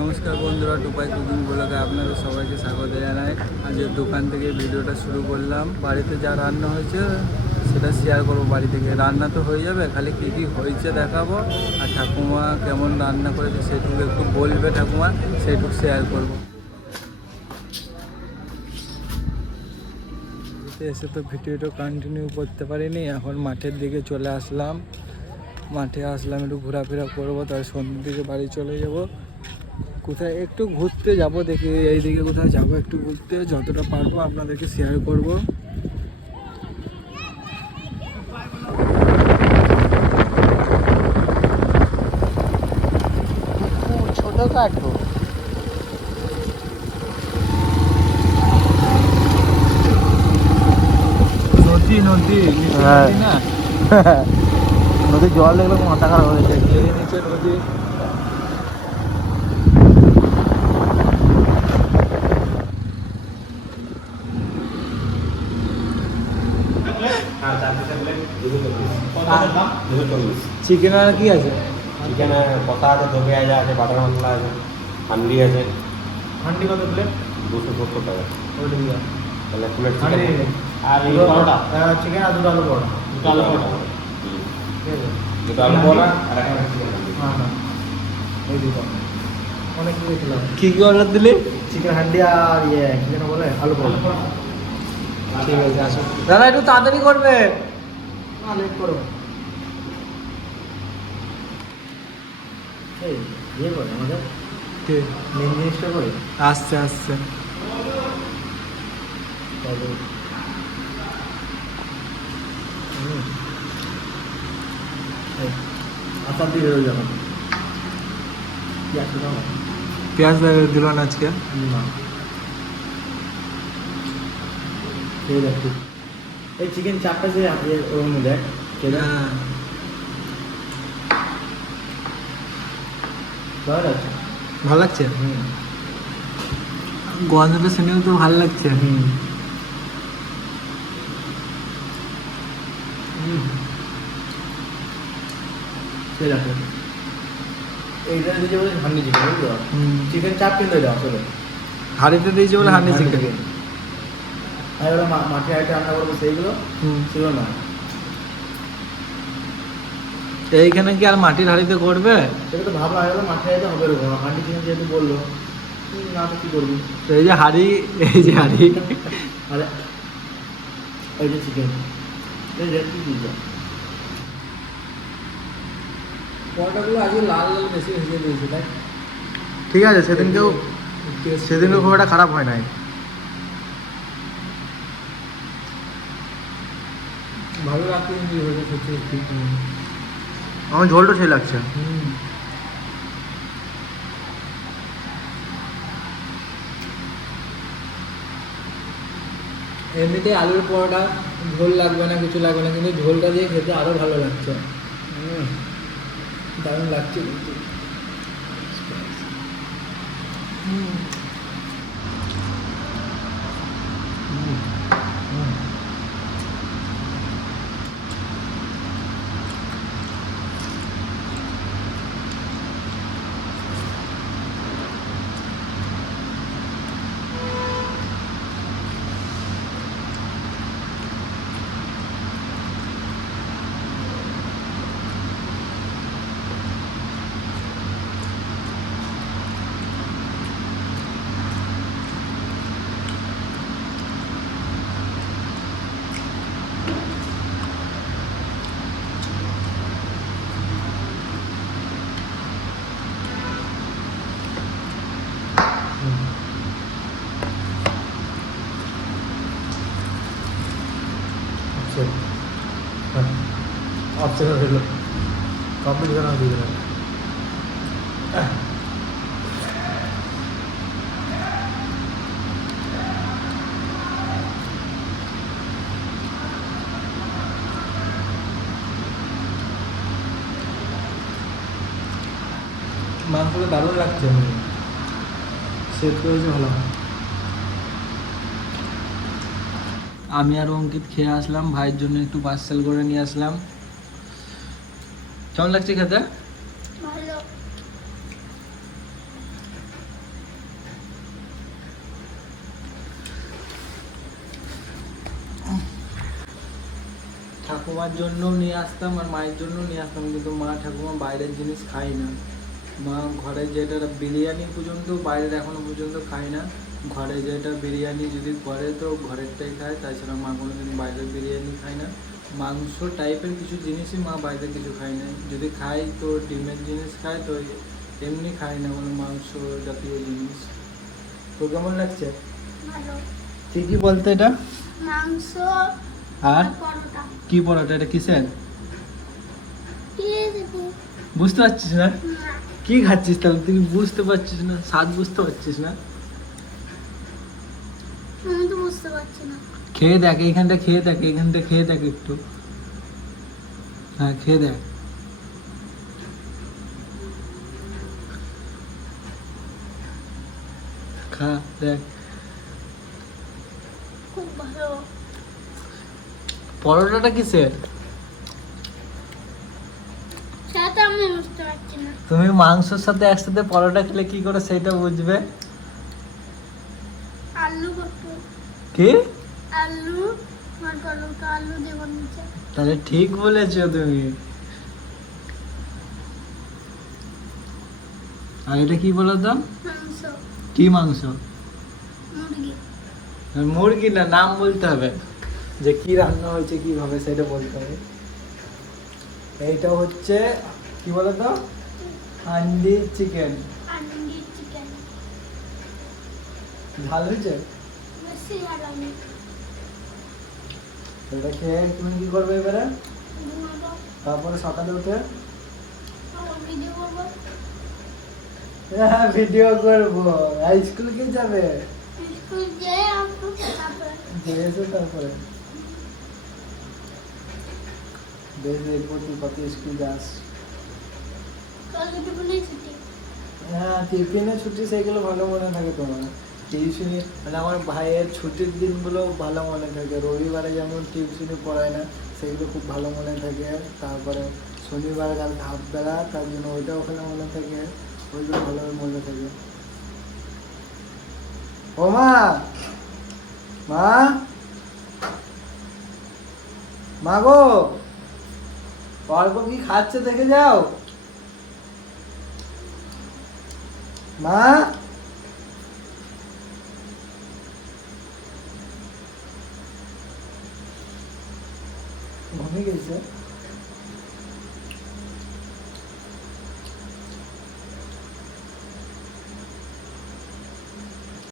নমস্কার বন্ধুরা, টুপাই কুকিং ব্লগে আপনাদের সবাইকে স্বাগত জানাই। আজকের দোকান থেকে ভিডিওটা শুরু করলাম। বাড়িতে যা রান্না হয়েছে সেটা শেয়ার করবো। বাড়ি থেকে রান্না তো হয়ে যাবে, খালি কী কী হয়েছে দেখাবো। আর ঠাকুমা কেমন রান্না করেছে সেটুকু একটু বলবে ঠাকুমা, সেইটুকু শেয়ার করবো। এসে তো ভিডিওটা কন্টিনিউ করতে পারিনি, এখন মাঠের দিকে চলে আসলাম। মাঠে আসলাম, একটু ঘোরাফেরা করবো, তার সন্ধ্যের দিকে বাড়ি চলে যাব। কোথায় একটু ঘুরতে যাব, দেখি এইদিকে কোথায় যাব একটু ঘুরতে, যতটা পারবো আপনাদেরকে শেয়ার করব। ছোট কাটো নদী নদী না নদীর জল দেখলে মাথা খারাপ হয়ে যায়। নিচে নদী। চিকেন আর কি আছে? চিকেন কষা আছে, দো পেঁয়াজ আছে, বাটার মশলা আছে, হান্ডি আছে। হান্ডি কত প্লেট? 270 টাকা। ওটা তাহলে প্লেট হান্ডি চিকেন আর এই পরোটা চিকেন আর দুটো আলু পরোটা। দুটো আলু পরোটা। ঠিক আছে, দুটো আলু পরোটা আর একটা চিকেন হান্ডি। হ্যাঁ এই দুটো অনেক কিছু খেলাম। কী কী অর্ডার দিলি? চিকেন হান্ডি আর কি যেন বলে আলু পরোটা। ঠিক আছে, আসো দাদা, একটু তাড়াতাড়ি করবে, লেট করো। এই ইয়ে করে আমাদের মেন জিনিসটা করে আসছে আসার দিকে রয়ে যাবো। পেঁয়াজ দিল না আজকে, না এই দেখ এই চিকেন চাপটা যে ওর মধ্যে দেখ ভালো লাগছে। গন্ধটা শুনেও তো ভালো লাগছে। এইটা দিয়েছে বলে হান্ডি চিকেন, বুঝলো? চিকেন চাপ কিন্তু এটা আসলে হাঁড়িতে দিয়েছে বলে হান্ডি চিকেন। আর ওরা মাঠে হাঁড়িতে রান্না করবো সেইগুলো ছিল না। এইখানে কি আর মাটির হাঁড়িতে করবে? সেটা তো ভাবনা হয়ে গেলো, মাঠে হাঁড়িতে হবে এরকম। হান্ডি চিকেন যেহেতু বললো, না তো কী করবি। এই যে হাঁড়ি, এই যে হাঁড়ি, আরে এই যে চিকেন, এই যে কি দিয়েছে পরোটাগুলো আজকে লাল লাল বেশি ভেজে দিয়েছে, তাই ঠিক আছে। সেদিনকেও খুব একটা খারাপ হয় নাই, ভালো লাগছে। আমার ঝোলটা সেই লাগছে। এমনিতে আলুর পরোটা ঝোল লাগবে না, কিছু লাগবে না, কিন্তু ঝোলটা দিয়ে খেতে আরও ভালো লাগছে। দারুণ লাগছে কিন্তু। অপশন হলো কমপ্লিট করা দিয়ে দিলাম। মাংসটা দারুণ লাগছে, সেট করেছে ভালো। আমি আর অঙ্কিত খেয়ে আসলাম, ভাইয়ের জন্য একটু পার্সেল করে নিয়ে আসলাম। কেমন লাগছে খেতে? ঠাকুমার জন্য নিয়ে আসতাম আর মায়ের জন্য নিয়ে আসতাম, কিন্তু মা ঠাকুমা বাইরের জিনিস খায় না। মা ঘরে যেটা বিরিয়ানি পর্যন্ত বাইরের এখনো পর্যন্ত খায় না। ঘরে যেটা বিরিয়ানি যদি করে তো ঘরেরটাই খায়, তাছাড়া মা কোনোদিন বাইরের বিরিয়ানি খায় না। মাংস টাইপের কিছু জিনিসই মা বাইরে কিছু খায় না, যদি খায় তো ডিমের জিনিস খায়, তো এমনি খায় না কোনো মাংস জাতীয় জিনিস। তো কেমন লাগছে? ভালো। কি কি বলতে এটা? মাংস আর পরোটা। কি পরোটা? এটা কিসের? কি দেবো? বুঝতে পারছিস না? না, কি খাচ্ছিস তাহলে? তুই বুঝতে পারছিস না, স্বাদ বুঝতে পারছিস না? আমি তো বুঝতে পারছি না। খেয়ে দেখ, এইখানটা খেয়ে দেখ, এইখানটা খেয়ে দেখ একটু। হ্যাঁ খেয়ে দেখ। খা দেখ। খুব ভালো। পরোটাটা কিসের? সেটা আমি বুঝতে পারছি না। তুমি মাংসের সাথে একসাথে পরোটা খেলে কি করে সেটা বুঝবে? আলু কত? কি? আলু আর পরোটা, আলু দেবো নিচে। তাহলে ঠিক বলেছো তুমি। আর এটা কি বলো তো? মাংস, কি মাংস? মুরগি। মুরগি না, নাম বলতে হবে, যে কি রান্না হয়েছে কিভাবে সেটা বলতে হবে। এইটা হচ্ছে কি বলতো, হান্ডি চিকেন। আন্ডি চিকেন। ঝাল হয়েছে? বেশি ভালো আমি এটা খেয়ে তুমি কি করবে এবারে? ঘুমাবো, তারপরে সকালে উঠে আবার ভিডিও করবো। হ্যাঁ ভিডিও করবো। আর স্কুল কে যাবে? স্কুল যেয়ে আসবো, তারপরে দিয়ে এসে তারপরে বেশ দেখবো তুই কত স্কুল যাস। কালকে টিফিনে ছুটি। হ্যাঁ টিফিনে ছুটি, সেগুলো ভালো মনে থাকে তোমার। টিউশনি মানে আমার ভাইয়ের ছুটির দিনগুলো ভালো মনে থাকে। রবিবারে যেমন টিউশনি পড়ায় না, সেগুলো খুব ভালো মনে থাকে। তারপরে শনিবার কাল হাফ বেলা, তার জন্য ওইটাও ভালো মনে থাকে, ওইগুলো ভালো মনে থাকে। ও মা, মা, মা গো, অল্প কি খাচ্ছে দেখে যাও। মা, ঘুমিয়ে গেছে।